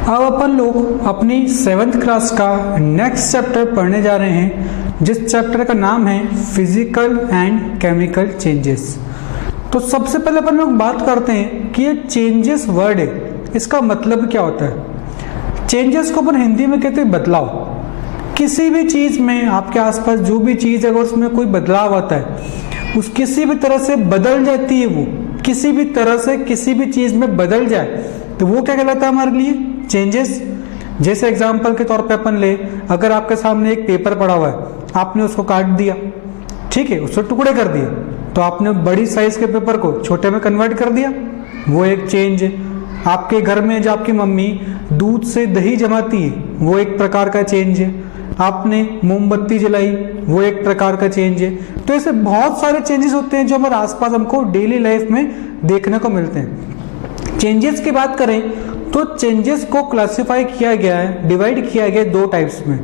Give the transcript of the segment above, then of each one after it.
अब अपन लोग अपनी 7th क्लास का नेक्स्ट चैप्टर पढ़ने जा रहे हैं, जिस चैप्टर का नाम है फिजिकल एंड केमिकल चेंजेस। तो सबसे पहले अपन लोग बात करते हैं कि ये चेंजेस वर्ड है, इसका मतलब क्या होता है। चेंजेस को अपन हिंदी में कहते हैं बदलाव। किसी भी चीज़ में आपके आसपास जो भी चीज़ है अगर उसमें कोई बदलाव आता है, उस किसी भी तरह से बदल जाती है, वो किसी भी तरह से किसी भी चीज़ में बदल जाए तो वो क्या कहलाता है हमारे लिए, चेंजेस। जैसे एग्जांपल के तौर पे अपन ले, अगर आपके सामने एक पेपर पड़ा हुआ है, आपने उसको काट दिया, ठीक है, उसको टुकड़े कर दिए, तो आपने बड़ी साइज के पेपर को छोटे में कन्वर्ट कर दिया, वो एक चेंज है। आपके घर में जो आपकी मम्मी दूध से दही जमाती है, वो एक प्रकार का चेंज है। आपने मोमबत्ती जलाई, वो एक प्रकार का चेंज है। तो ऐसे बहुत सारे चेंजेस होते हैं जो हमारे आसपास हमको डेली लाइफ में देखने को मिलते हैं। चेंजेस की बात करें तो चेंजेस को क्लासिफाई किया गया है, डिवाइड किया गया है दो टाइप्स में।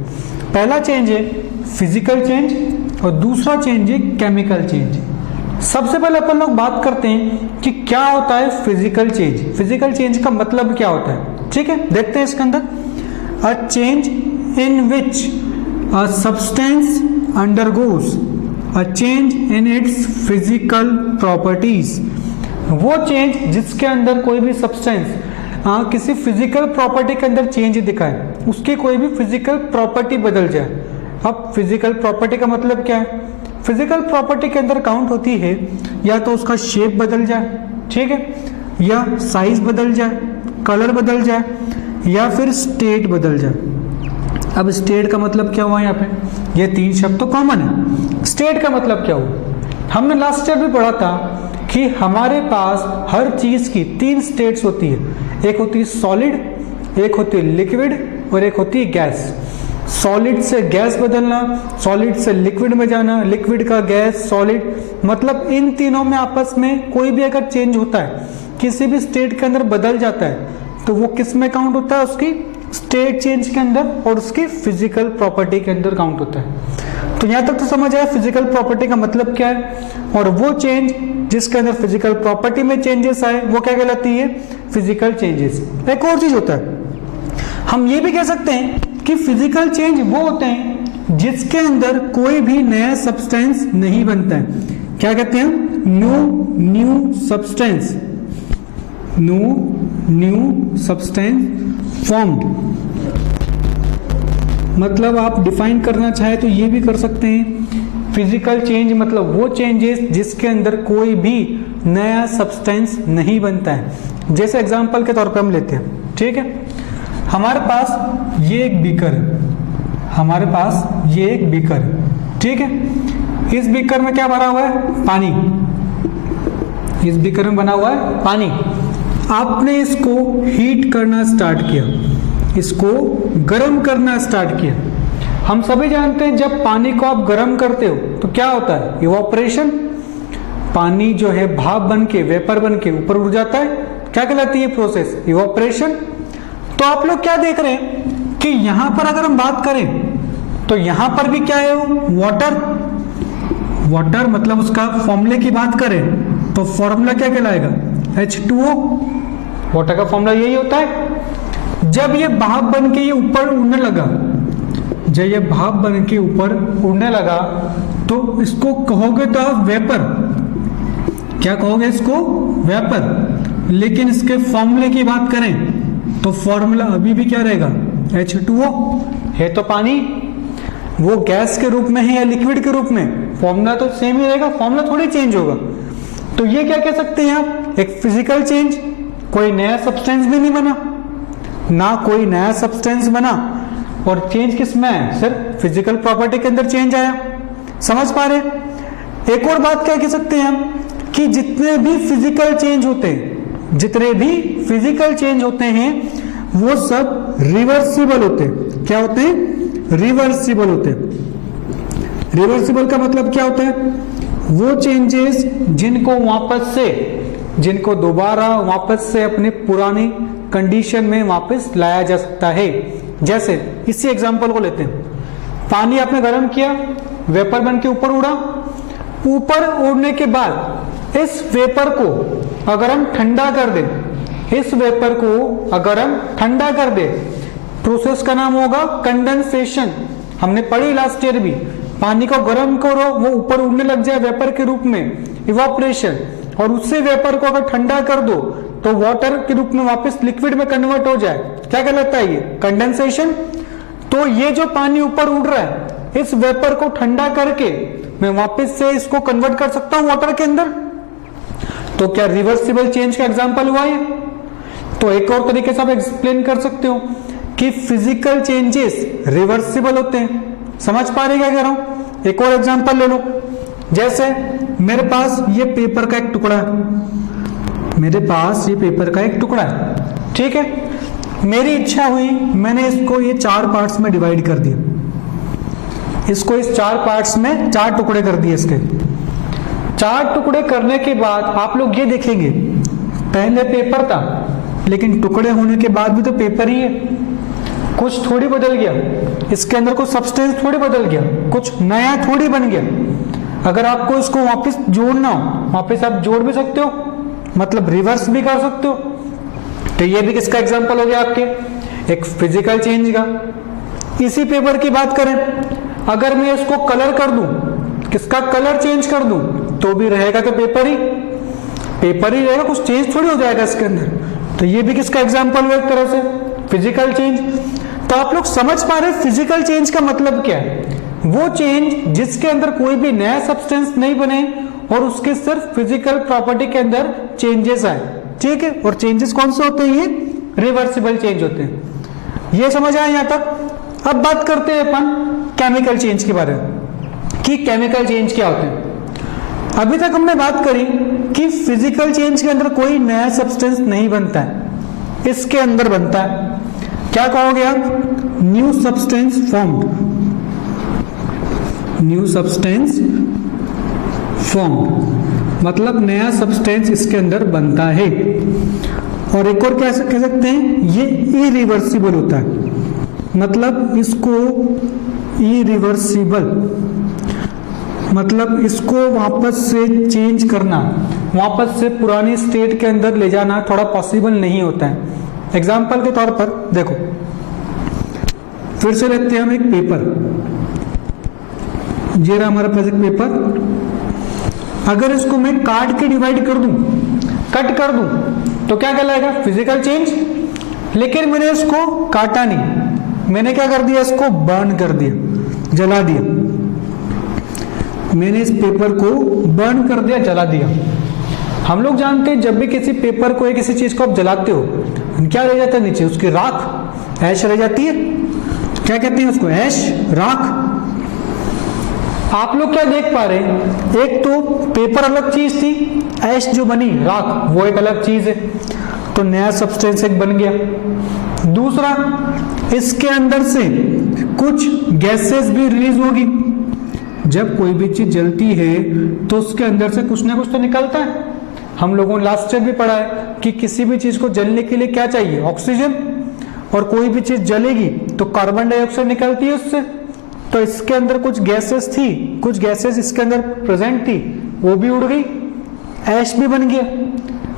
पहला चेंज है फिजिकल चेंज और दूसरा चेंज है केमिकल चेंज। सबसे पहले अपन लोग बात करते हैं कि क्या होता है फिजिकल चेंज। फिजिकल चेंज का मतलब क्या होता है, ठीक है, देखते हैं इसके अंदर। A change in which a substance undergoes a change in its physical properties. वो चेंज जिसके अंदर कोई भी सब्सटेंस किसी फिजिकल प्रॉपर्टी के अंदर चेंज दिखाए, उसकी कोई भी फिजिकल प्रॉपर्टी बदल जाए। अब फिजिकल प्रॉपर्टी का मतलब क्या है, फिजिकल प्रॉपर्टी के अंदर काउंट होती है या तो उसका शेप बदल जाए, ठीक है, या साइज बदल जाए, कलर बदल जाए, या फिर स्टेट बदल जाए। अब स्टेट का मतलब क्या हुआ यहाँ पे, ये तीन शब्द तो कॉमन है। स्टेट का मतलब क्या हुआ, हमने लास्ट ईयर भी पढ़ा था कि हमारे पास हर चीज की तीन स्टेट्स होती है। एक होती है सॉलिड, एक होती है लिक्विड और एक होती है गैस। सॉलिड से गैस बदलना, सॉलिड से लिक्विड में जाना, लिक्विड का गैस, सॉलिड, मतलब इन तीनों में आपस में कोई भी अगर चेंज होता है, किसी भी स्टेट के अंदर बदल जाता है, तो वो किस में काउंट होता है, उसकी स्टेट चेंज के अंदर और उसकी फिजिकल प्रॉपर्टी के अंदर काउंट होता है। तो यहां तक तो समझ आया फिजिकल प्रॉपर्टी का मतलब क्या है। और वो चेंज जिसके अंदर फिजिकल प्रॉपर्टी में चेंजेस आए वो क्या कहलाती है, फिजिकल चेंजेस। एक और चीज होता है, हम ये भी कह सकते हैं कि फिजिकल चेंज वो होते हैं जिसके अंदर कोई भी नया सब्सटेंस नहीं बनता है। क्या कहते हैं, no new substance, no new substance formed. मतलब आप डिफाइन करना चाहे तो ये भी कर सकते हैं, फिजिकल चेंज मतलब वो चेंजेस जिसके अंदर कोई भी नया सब्सटेंस नहीं बनता है। जैसे एग्जांपल के तौर पे हम लेते हैं, ठीक है, हमारे पास ये एक बीकर है, हमारे पास ये एक बीकर है, ठीक है। इस बीकर में क्या भरा हुआ है, पानी। इस बीकर में बना हुआ है पानी। आपने इसको हीट करना स्टार्ट किया, इसको गर्म करना स्टार्ट किया। हम सभी जानते हैं जब पानी को आप गर्म करते हो तो क्या होता है, इवोपरेशन। पानी जो है भाप बन के, वेपर बन के ऊपर उड़ जाता है, क्या कहलाती है प्रोसेस, इवोपरेशन। तो आप लोग क्या देख रहे हैं कि यहां पर अगर हम बात करें तो यहां पर भी क्या है, वाटर। वाटर मतलब उसका फॉर्मूले की बात करें तो फॉर्मूला क्या कहलाएगा, H2O। वाटर का फॉर्मूला यही होता है। जब ये भाप बन के ये ऊपर उड़ने लगा, जब ये भाप बन के ऊपर उड़ने लगा तो इसको कहोगे तो आप वेपर। क्या कहोगे इसको, वेपर। लेकिन इसके फॉर्मूले की बात करें तो फॉर्मूला अभी भी क्या रहेगा, H2O है तो पानी। वो गैस के रूप में है या लिक्विड के रूप में, फॉर्मूला तो सेम ही रहेगा, फॉर्मूला थोड़ी चेंज होगा। तो ये क्या कह सकते हैं आप, एक फिजिकल चेंज, कोई नया सब्सटेंस भी नहीं बना, ना कोई नया सब्सटेंस बना, और चेंज किस में है, सिर्फ फिजिकल प्रॉपर्टी के अंदर चेंज आया। समझ पा रहे। एक और बात क्या कह सकते हैं हम कि जितने भी फिजिकल चेंज होते हैं, जितने भी फिजिकल चेंज होते हैं वो सब रिवर्सिबल होते हैं। क्या होते हैं, रिवर्सिबल होते हैं। रिवर्सिबल का मतलब क्या होता है, वो चेंजेस जिनको दोबारा वापस से अपने पुरानी कंडीशन में वापस लाया जा सकता है। जैसे इसी एग्जांपल को लेते हैं, पानी आपने गर्म किया, वेपर बन के ऊपर उड़ा, ऊपर उड़ने के बाद इस वेपर को अगर हम ठंडा कर दें इस वेपर को अगर हम ठंडा कर दे, प्रोसेस का नाम होगा कंडेंसेशन। हमने पढ़ी लास्ट ईयर भी, पानी को गर्म करो वो ऊपर उड़ने लग जाए वेपर के रूप में, इवापोरेशन, और उससे वेपर को अगर ठंडा कर दो तो वाटर के रूप में वापस लिक्विड में कन्वर्ट हो जाए, क्या कहलाता है ये? कंडेंसेशन। तो ये जो पानी ऊपर उड़ रहा है, इस वेपर को ठंडा करके मैं वापस से इसको कन्वर्ट कर सकता हूं वाटर के अंदर। तो क्या रिवर्सिबल चेंज का एग्जांपल हुआ ये? तो एक और तरीके से आप एक्सप्लेन कर सकते हो कि फिजिकल चेंजेस रिवर्सिबल होते हैं। समझ पा रहे क्या कह रहा हूं? एक और एग्जांपल ले लो, जैसे मेरे पास ये पेपर का एक टुकड़ा है, मेरे पास ये पेपर का एक टुकड़ा है, ठीक है। मेरी इच्छा हुई, मैंने इसको ये 4 पार्ट्स में डिवाइड कर दिया, इसको इस 4 पार्ट्स में 4 टुकड़े कर दिए। इसके 4 टुकड़े करने के बाद आप लोग ये देखेंगे, पहले पेपर था लेकिन टुकड़े होने के बाद भी तो पेपर ही है, कुछ थोड़ी बदल गया, इसके अंदर कुछ सब्सटेंस थोड़ी बदल गया, कुछ नया थोड़ी बन गया। अगर आपको इसको वापस जोड़ना हो, वापस आप जोड़ भी सकते हो, मतलब रिवर्स भी कर सकते हो। तो ये भी किसका एग्जांपल हो गया आपके? एक फिजिकल चेंज का। इसी पेपर की बात करें, अगर मैं इसको कलर कर दूं, किसका कलर चेंज कर दूं, तो भी रहेगा तो पेपर ही रहेगा, कुछ चेंज थोड़ी हो जाएगा इसके अंदर। तो ये भी किसका एग्जांपल हुआ एक तरह से? Physical change. तो आप लोग समझ पा रहे फिजिकल चेंज का मतलब क्या है? वो चेंज जिसके अंदर कोई भी नया सब्सटेंस नहीं बने और उसके सिर्फ फिजिकल प्रॉपर्टी के अंदर चेंजेस आए, ठीक है। और चेंजेस कौन से होते हैं? ये रिवर्सिबल चेंज होते हैं। ये समझ आया यहां तक? अब बात करते हैं अपन केमिकल चेंज के बारे में कि केमिकल चेंज क्या होते हैं। अभी तक हमने बात करी कि फिजिकल चेंज के अंदर कोई नया सब्सटेंस नहीं बनता है, इसके अंदर बनता है, क्या कहोगे आप? New substance formed, new substance formed, मतलब नया सब्सटेंस इसके अंदर बनता है। और एक और क्या कह सकते हैं, ये इरिवर्सिबल होता है, मतलब इसको इरिवर्सिबल, मतलब इसको वापस से चेंज करना, वापस से पुरानी स्टेट के अंदर ले जाना थोड़ा पॉसिबल नहीं होता है। एग्जाम्पल के तौर पर देखो, फिर से लेते हैं हम एक पेपर, ये रहा हमारे पास एक पेपर। अगर इसको मैं काट के डिवाइड कर दूं, कट कर दूं, तो क्या कहलाएगा? Physical change. लेकिन मैंने इसको काटा नहीं, मैंने क्या कर दिया? इसको बर्न कर दिया, जला दिया। मैंने इस पेपर को बर्न कर दिया, जला दिया। हम लोग जानते हैं जब भी किसी पेपर को या किसी चीज को आप जलाते हो, क्या रह जाता है नीचे? उसकी राख, ऐश रह जाती है। क्या कहते हैं उसको? ऐश, राख। आप लोग क्या देख पा रहे हैं? एक तो पेपर अलग चीज थी, ऐश जो बनी, राख, वो एक अलग चीज है। तो नया सब्सटेंस एक बन गया। दूसरा, इसके अंदर से कुछ गैसेस भी रिलीज होगी। जब कोई भी चीज जलती है तो उसके अंदर से कुछ ना कुछ तो निकलता है। हम लोगों ने लास्ट ईयर भी पढ़ा है कि किसी भी चीज को जलने के लिए क्या चाहिए? ऑक्सीजन। और कोई भी चीज जलेगी तो कार्बन डाइऑक्साइड निकलती है उससे। तो इसके अंदर कुछ गैसेस थी, कुछ गैसेस इसके अंदर प्रेजेंट थी, वो भी उड़ गई, ऐश भी बन गया।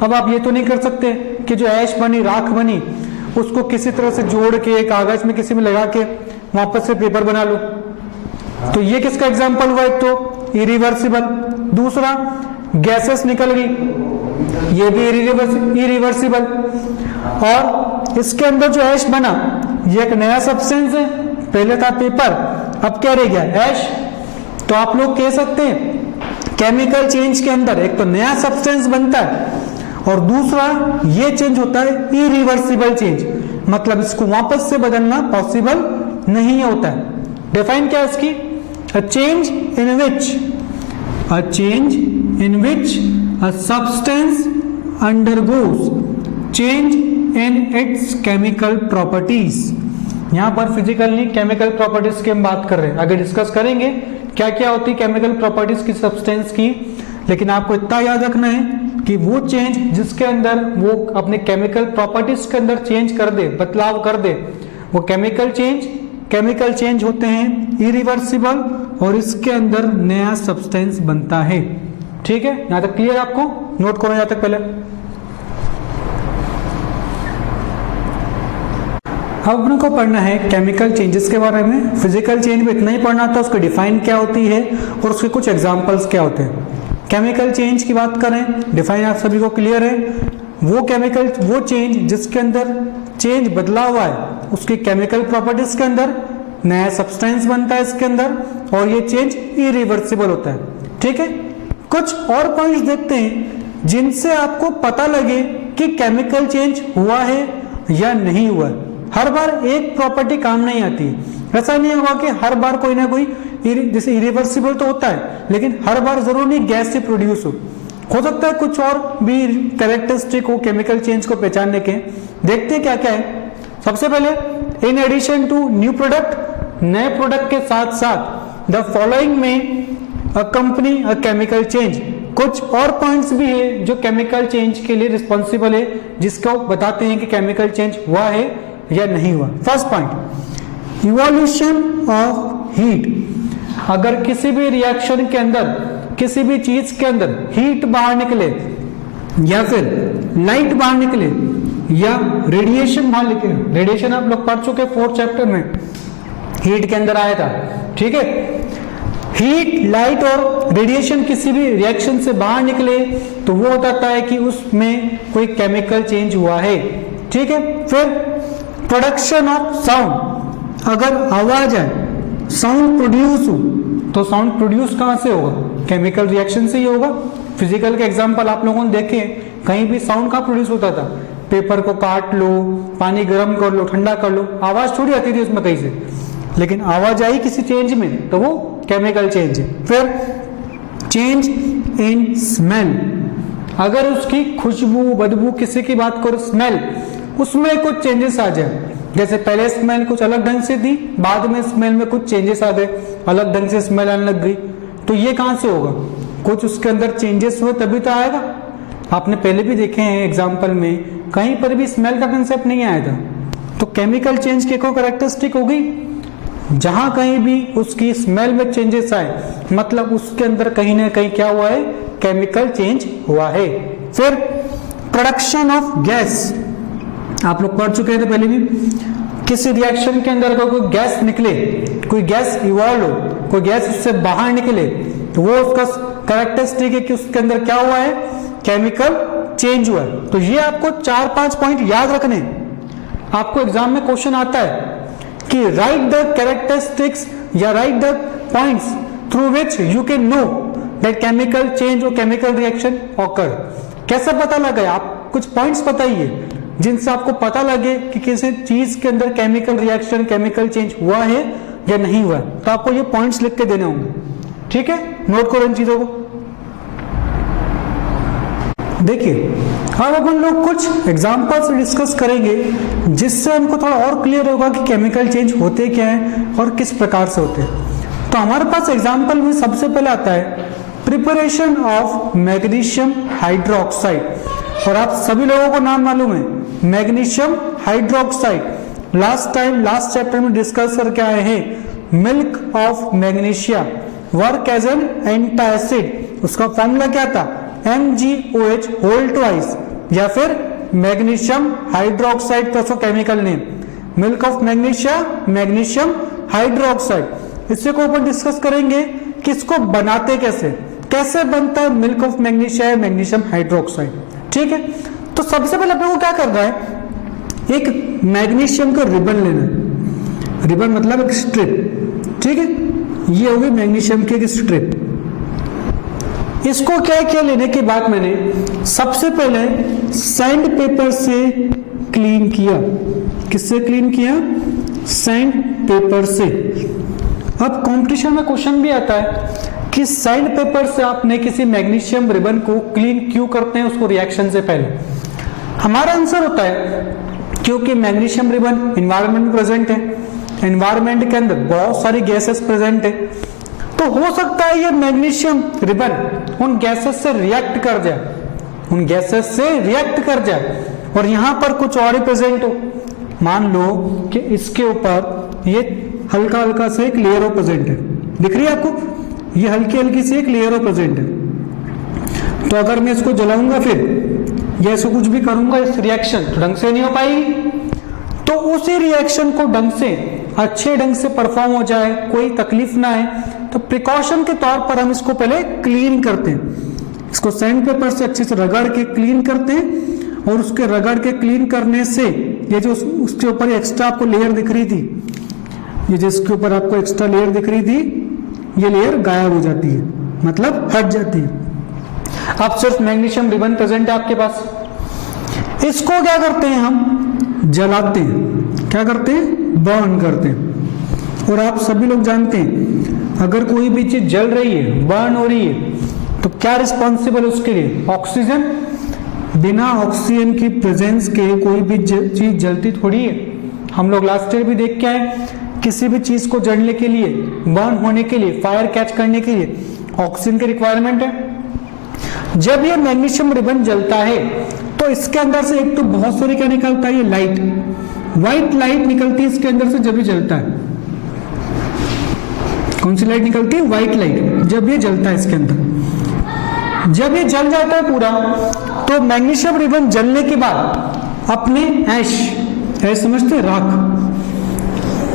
अब आप ये तो नहीं कर सकते कि जो ऐश बनी, राख बनी, उसको किसी तरह से जोड़ के कागज में किसी में लगा के वापस से पेपर बना लो। तो ये किसका एग्जाम्पल हुआ? एक तो इरिवर्सिबल। दूसरा, गैसेस निकल गई, ये भी इरिवर्सिबल। और इसके अंदर जो ऐश बना, ये एक नया सब्सटेंस है। पहले था पेपर, अब क्या रह गया? ऐश। तो आप लोग कह सकते हैं केमिकल चेंज के अंदर एक तो नया सब्सटेंस बनता है और दूसरा ये चेंज होता है इरिवर्सिबल चेंज, मतलब इसको वापस से बदलना पॉसिबल नहीं होता है। डिफाइन क्या है इसकी? A change in which a substance undergoes change in its chemical properties। यहां पर फिजिकल नहीं, केमिकल प्रॉपर्टीज की हम बात कर रहे हैं। आगे डिस्कस करेंगे क्या क्या होती है केमिकल प्रॉपर्टीज की सब्सटेंस की। लेकिन आपको इतना याद रखना है कि वो चेंज जिसके अंदर वो अपने केमिकल प्रॉपर्टीज के अंदर चेंज कर दे, बदलाव कर दे, वो केमिकल चेंज होते हैं इरिवर्सिबल और इसके अंदर नया सब्सटेंस बनता है। ठीक है, यहां तक क्लियर? आपको नोट करो यहां तक पहले। अब अपने को पढ़ना है केमिकल चेंजेस के बारे में। फिजिकल चेंज में इतना ही पढ़ना था, उसको डिफाइन क्या होती है और उसके कुछ एग्जांपल्स क्या होते हैं। केमिकल चेंज की बात करें, डिफाइन आप सभी को क्लियर है, वो चेंज जिसके अंदर चेंज बदला हुआ है, उसकी केमिकल प्रॉपर्टीज के अंदर नया सब्सटेंस बनता है इसके अंदर, और ये चेंज इरिवर्सिबल होता है। ठीक है, कुछ और पॉइंट्स देखते हैं जिनसे आपको पता लगे कि केमिकल चेंज हुआ है या नहीं हुआ। हर बार एक प्रॉपर्टी काम नहीं आती है, ऐसा नहीं होगा कि हर बार कोई ना कोई, जैसे इरिवर्सिबल तो होता है, लेकिन हर बार जरूर नहीं गैस से प्रोड्यूस हो सकता है कुछ और भी कैरेक्टरिस्टिक हो केमिकल चेंज को पहचानने के। देखते हैं क्या क्या है। सबसे पहले, in addition to new product, नए प्रोडक्ट के साथ साथ द फॉलोइंग में a company a chemical change, कुछ और पॉइंट्स भी है जो केमिकल चेंज के लिए रिस्पॉन्सिबल है, जिसको बताते हैं कि केमिकल चेंज हुआ है या नहीं हुआ। First point, evolution of heat. अगर किसी भी रिएक्शन के अंदर, किसी भी चीज के अंदर हीट बाहर निकले या फिर लाइट बाहर निकले या रेडिएशन बाहर निकले, रेडिएशन आप लोग पढ़ चुके 4th चैप्टर में, हीट के अंदर आया था। ठीक है, हीट, लाइट और रेडिएशन किसी भी रिएक्शन से बाहर निकले तो वो बताता है कि उसमें कोई केमिकल चेंज हुआ है। ठीक है, फिर प्रोडक्शन ऑफ साउंड, अगर आवाज है, साउंड प्रोड्यूस हो, तो साउंड प्रोड्यूस कहां से होगा? केमिकल रिएक्शन से ही होगा। फिजिकल के एग्जांपल आप लोगों ने देखे, कहीं भी साउंड कहां प्रोड्यूस होता था? पेपर को काट लो, पानी गर्म कर लो, ठंडा कर लो, आवाज थोड़ी आती थी उसमें कहीं से, लेकिन आवाज आई किसी चेंज में तो वो केमिकल चेंज है। फिर चेंज इन स्मेल, अगर उसकी खुशबू, बदबू, किसी की बात करो स्मेल, उसमें कुछ चेंजेस आ जाए, जैसे पहले स्मेल कुछ अलग ढंग से थी, बाद में स्मेल में कुछ चेंजेस आ गए, अलग ढंग से स्मेल आने लग गई, तो ये कहां से होगा? कुछ उसके अंदर चेंजेस हुए तभी तो आएगा। आपने पहले भी देखे हैं एग्जाम्पल में, कहीं पर भी स्मेल का कंसेप्ट नहीं आया था। तो केमिकल चेंज की कोई कैरेक्टरिस्टिक होगी, जहां कहीं भी उसकी स्मेल में चेंजेस आए, मतलब उसके अंदर कहीं ना कहीं क्या हुआ है? केमिकल चेंज हुआ है। फिर प्रोडक्शन ऑफ गैस, आप लोग पढ़ चुके हैं पहले भी, किसी रिएक्शन के अंदर कोई गैस निकले, कोई गैस इवॉल्व हो, कोई गैस उससे बाहर निकले, तो वो उसका कैरेक्टरिस्टिक है कि उसके अंदर क्या हुआ है? केमिकल चेंज हुआ है। तो ये आपको 4-5 पॉइंट याद रखने। आपको एग्जाम में क्वेश्चन आता है कि राइट द कैरेक्टरिस्टिक्स या right the points through which you can know that chemical change और केमिकल रिएक्शन ऑकर। कैसे पता लगा? आप कुछ पॉइंट्स बताइए जिनसे आपको पता लगे कि किसी चीज के अंदर केमिकल रिएक्शन, केमिकल चेंज हुआ है या नहीं हुआ है। तो आपको ये पॉइंट्स लिख के देने होंगे। ठीक है, नोट करो इन चीजों को। देखिए, अब अपन लोग कुछ एग्जांपल्स डिस्कस करेंगे जिससे हमको थोड़ा और क्लियर होगा कि केमिकल चेंज होते क्या है और किस प्रकार से होते हैं। तो हमारे पास एग्जांपल में सबसे पहले आता है प्रिपरेशन ऑफ मैग्नीशियम हाइड्रोक्साइड, और आप सभी लोगों को नाम मालूम है मैग्नीशियम हाइड्रोक्साइड। लास्ट चैप्टर में डिस्कस करके आए हैं milk of magnesia work as an antacid. उसका फॉर्मूला क्या था? MgOH होल ट्वाइस, या फिर मैग्नीशियम हाइड्रोक्साइड का chemical name milk of magnesia, magnesium hydroxide. इससे को ऊपर डिस्कस करेंगे कि इसको बनाते कैसे बनता है milk of magnesia, magnesium hydroxide. ठीक है, तो सबसे पहले अपने को क्या करना है? एक मैग्नीशियम का रिबन लेना है। रिबन मतलब एक स्ट्रिप। ठीक है, ये होगी मैग्नीशियम की एक स्ट्रिप। इसको क्या क्या लेने के बाद मैंने सबसे पहले सैंड पेपर से क्लीन किया। किससे क्लीन किया? सैंड पेपर से। अब कंपटीशन में क्वेश्चन भी आता है कि सैंड पेपर से आपने किसी मैग्नीशियम रिबन को क्लीन क्यों करते हैं उसको रिएक्शन से पहले? हमारा आंसर होता है क्योंकि मैग्नीशियम रिबन एनवायरनमेंट में प्रेजेंट है, एनवायरनमेंट के अंदर बहुत सारी गैसेस प्रेजेंट है, तो हो सकता है ये मैग्नीशियम रिबन उन गैसेस से रिएक्ट कर जाए, और यहां पर कुछ और ही प्रेजेंट हो। मान लो कि इसके ऊपर ये हल्का हल्का से एक लेयर ऑफ प्रेजेंट है, दिख रही है आपको? ये हल्की हल्की सी एक लेयर ऑफ प्रेजेंट है। तो अगर मैं इसको जलाऊंगा फिर या इसको कुछ भी करूंगा, इस रिएक्शन ढंग से नहीं हो पाएगी। तो उसी रिएक्शन को ढंग से अच्छे ढंग से परफॉर्म हो जाए, कोई तकलीफ ना आए, तो प्रिकॉशन के तौर पर हम इसको पहले क्लीन करते हैं। इसको सैंड पेपर से अच्छे से रगड़ के क्लीन करते हैं, और उसके रगड़ के क्लीन करने से ये जो उसके ऊपर एक्स्ट्रा आपको लेयर दिख रही थी, ये जिसके ऊपर आपको एक्स्ट्रा लेयर दिख रही थी, ये लेयर गायब हो जाती है, मतलब हट जाती है। अब सिर्फ मैग्नीशियम रिबन प्रेजेंट है आपके पास। इसको क्या करते हैं, हम जलाते हैं। क्या करते हैं? बर्न करते हैं। और आप सभी लोग जानते हैं, अगर कोई भी चीज जल रही है, बर्न हो रही है, तो क्या रिस्पॉन्सिबल है उसके लिए? ऑक्सीजन। बिना ऑक्सीजन की प्रेजेंस के कोई भी चीज जलती थोड़ी है। हम लोग लास्ट ईयर भी देख के आए, किसी भी चीज को जलने के लिए, बर्न होने के लिए, फायर कैच करने के लिए ऑक्सीजन की रिक्वायरमेंट है। जब ये मैग्नीशियम रिबन जलता है तो इसके अंदर से एक तो बहुत सारी क्या निकलता है, ये लाइट, व्हाइट लाइट निकलती है इसके अंदर से जब ये जलता है। कौन सी लाइट निकलती है? व्हाइट लाइट, जब ये जलता है इसके अंदर। जब ये जल जाता है पूरा, तो मैग्नीशियम रिबन जलने के बाद अपने ऐश समझते हैं,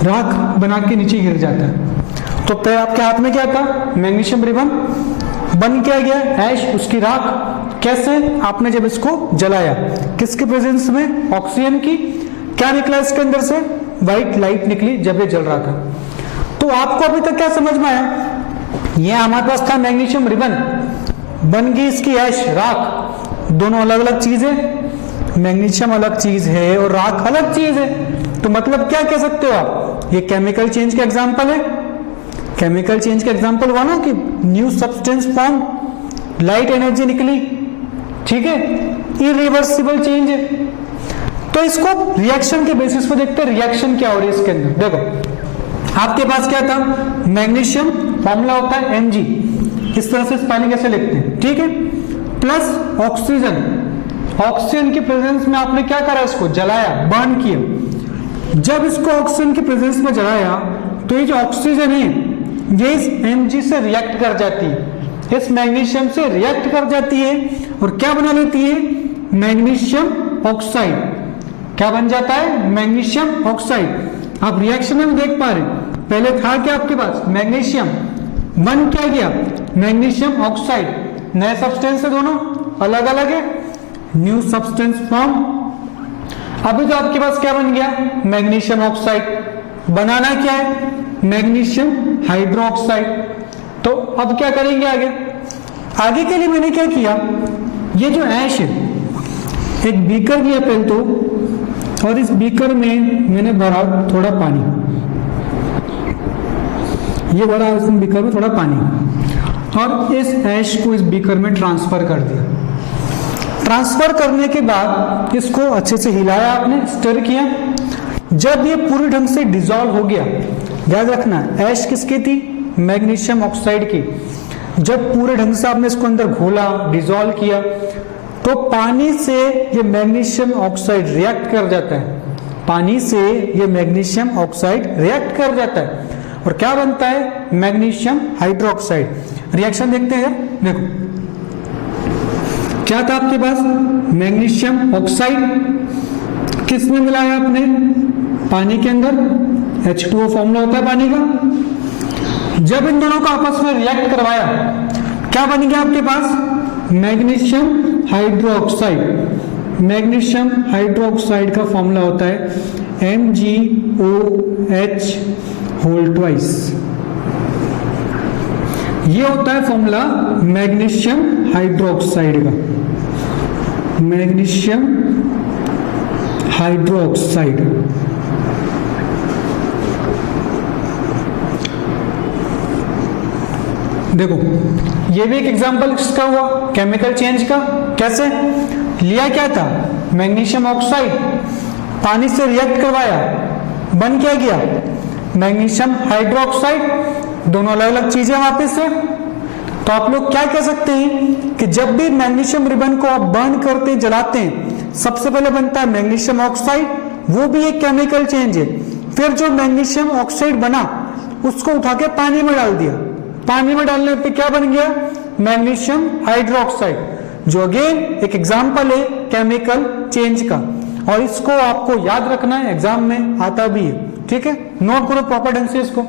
राख बना के नीचे गिर जाता है। तो पहले आपके हाथ में क्या था? Magnesium ribbon. बन क्या गया? ऐश, उसकी राख। कैसे? आपने जब इसको जलाया, किसके प्रेजेंस में? ऑक्सीजन की। क्या निकला इसके अंदर से? व्हाइट लाइट निकली जब ये जल रहा था। तो आपको अभी तक क्या समझ में आया? ये हमारे पास था मैग्नीशियम रिबन, बन गई इसकी ऐश, राख। दोनों अलग अलग चीज है। मैग्नीशियम अलग चीज है और राख अलग चीज है। तो मतलब क्या कह सकते हो आप? ये केमिकल चेंज का एग्जांपल है। केमिकल चेंज का एग्जांपल हुआ ना, कि new substance form, light energy निकली, ठीक है, इरिवर्सिबल चेंज है। तो इसको रिएक्शन के बेसिस पे देखते हैं, रिएक्शन क्या हो रही है इसके अंदर। देखो आपके पास क्या था? मैग्नीशियम, फॉर्मूला होता है Mg, इस तरह से स्पेलिंग कैसे लिखते हैं, ठीक है, प्लस ऑक्सीजन। ऑक्सीजन की प्रेजेंस में आपने क्या करा? इसको जलाया, बर्न किया। जब इसको ऑक्सीजन की प्रेजेंस में जलाया, तो ये जो ऑक्सीजन है ये इस Mg से रिएक्ट कर जाती है, इस मैग्नीशियम से रिएक्ट कर जाती है, और क्या बना लेती है? Magnesium oxide. क्या बन जाता है? Magnesium oxide. आप रिएक्शन में देख पा रहे, पहले था क्या आपके पास? मैग्नीशियम, बन क्या गया? Magnesium oxide. नए सब्सटेंस है, दोनों अलग अलग है, न्यू सब्सटेंस फॉर्म। अभी तो आपके पास क्या बन गया? Magnesium oxide. बनाना क्या है? Magnesium hydroxide. तो अब क्या करेंगे आगे? आगे के लिए मैंने क्या किया, ये जो ऐश है, एक बीकर लिया पहले तो, और इस बीकर में मैंने भरा थोड़ा पानी। ये भरा इस बीकर में थोड़ा पानी, और इस ऐश को इस बीकर में ट्रांसफर कर दिया। ट्रांसफर करने के बाद इसको अच्छे से हिलाया आपने, स्टर किया। जब ये पूरी ढंग से डिसॉल्व हो गया, याद रखना ऐश किसकी थी? मैग्नीशियम ऑक्साइड की। जब पूरे ढंग से आपने इसको अंदर घोला, डिसॉल्व किया, तो पानी से ये मैग्नीशियम ऑक्साइड रिएक्ट कर जाता है। पानी से ये मैग्नीशियम ऑक्साइड रिएक्ट कर जाता है, और क्या बनता है? Magnesium hydroxide. रिएक्शन देखते हैं, देखो क्या था आपके पास? मैग्नीशियम ऑक्साइड किसमें मिलाया आपने? पानी के अंदर। H2O फॉर्मूला होता है पानी का। जब इन दोनों को आपस में रिएक्ट करवाया, क्या बन गया आपके पास? Magnesium hydroxide. मैग्नीशियम हाइड्रोक्साइड का फॉर्मूला होता है MgOH होल ट्वाइस। ये होता है फॉर्मूला मैग्नीशियम हाइड्रोक्साइड का, मैग्नीशियम हाइड्रोक्साइड। देखो ये भी एक एग्जांपल किसका हुआ? केमिकल चेंज का। कैसे लिया? क्या था? मैग्नीशियम ऑक्साइड, पानी से रिएक्ट करवाया, बन क्या गया? Magnesium hydroxide. दोनों अलग अलग चीजें वापस से। तो आप लोग क्या कह सकते हैं कि जब भी मैग्नीशियम रिबन को आप बर्न करते हैं, जलाते हैं, सबसे पहले बनता है मैग्नीशियम ऑक्साइड, वो भी एक केमिकल चेंज है। फिर जो मैग्नीशियम ऑक्साइड बना उसको उठा के पानी में डाल दिया, पानी में डालने पे क्या बन गया? मैग्नीशियम हाइड्रोक्साइड, जो अगेन एक एग्जांपल है केमिकल चेंज का। और इसको आपको याद रखना है, एग्जाम में आता भी है। ठीक है, नोट करो प्रॉपर ढंग से इसको।